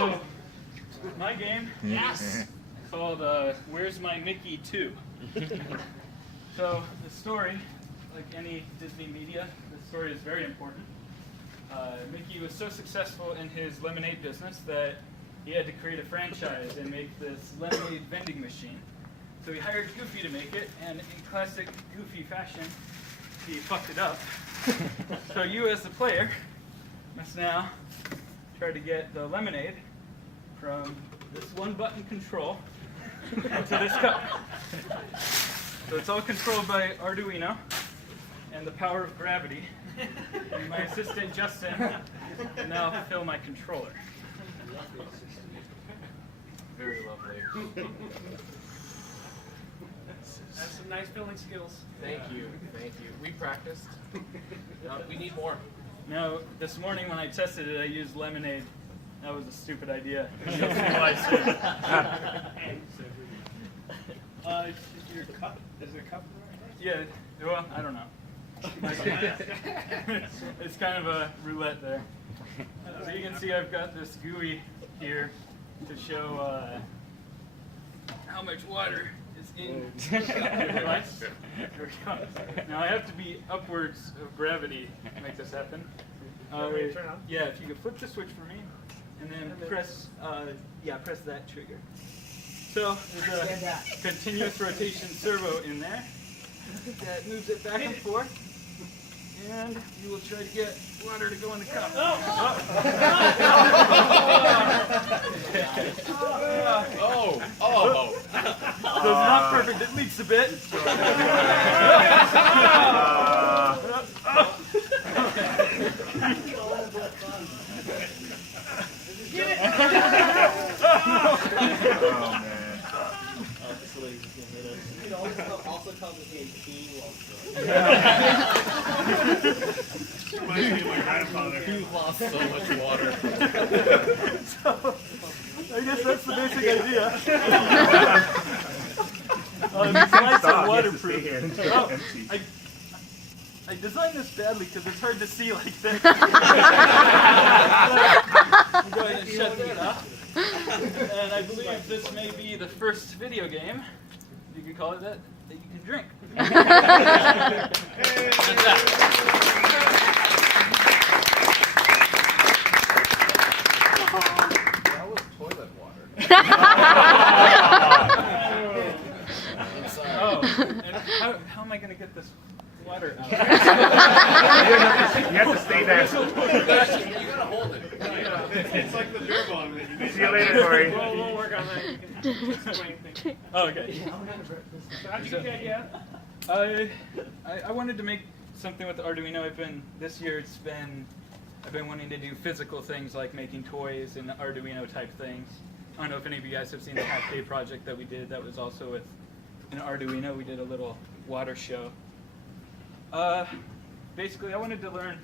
So, my game, yes, called Where's My Mickey 2. So, the story, like any Disney media, the story is very important. Mickey was so successful in his lemonade business that he had to create a franchise and make this lemonade vending machine. So he hired Goofy to make it, and in classic Goofy fashion, he fucked it up. So you as the player must now try to get the lemonade from this one button control to this cup. So it's all controlled by Arduino and the power of gravity. And my assistant Justin will now fill my controller. Very lovely. That's some nice filling skills. Thank you. We practiced. We need more. Now, this morning when I tested it, I used lemonade. That was a stupid idea. You'll see why soon. Your cup. Is it a cup? Yeah, well, I don't know. It's kind of a roulette there. So you can see I've got this GUI here to show how much water is in the device. There we go. Now I have to be upwards of gravity to make this happen. Turn on? Yeah, if you could flip the switch for me, and then press that trigger. So there's a continuous rotation servo in there that moves it back and forth, and you will try to get water to go in the cup. So it's not perfect, it leaks a bit. Also calls the game Teen You've lost so much water. So, I guess that's the basic idea. These lights are waterproof. I designed this badly because it's hard to see like this. I'm going to shut that up. And I believe this may be the first video game, you could call it that you can drink. That was toilet water. Oh, and how am I going to get this water out? You have to stay there. You gotta hold it. It's like the beer bong that you made. See you later, Corey. We'll work on that. Oh, okay. So how'd you get the idea? I wanted to make something with Arduino. This year I've been wanting to do physical things like making toys and Arduino type things. I don't know if any of you guys have seen the Half Day project that we did. That was also with an Arduino. We did a little water show. Basically, I wanted to learn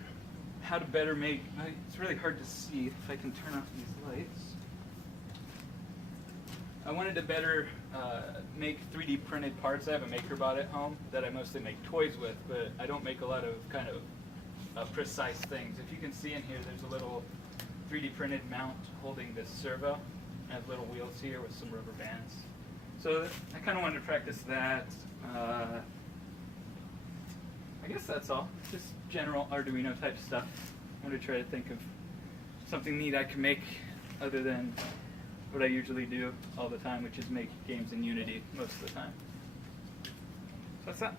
how to better make. It's really hard to see if I can turn off these lights. I wanted to better make 3D printed parts. I have a MakerBot at home that I mostly make toys with, but I don't make a lot of kind of precise things. If you can see in here, there's a little 3D printed mount holding this servo. I have little wheels here with some rubber bands. So I kind of wanted to practice that. I guess that's all. Just general Arduino type stuff. I want to try to think of something neat I can make other than what I usually do all the time, which is make games in Unity most of the time. So that's that.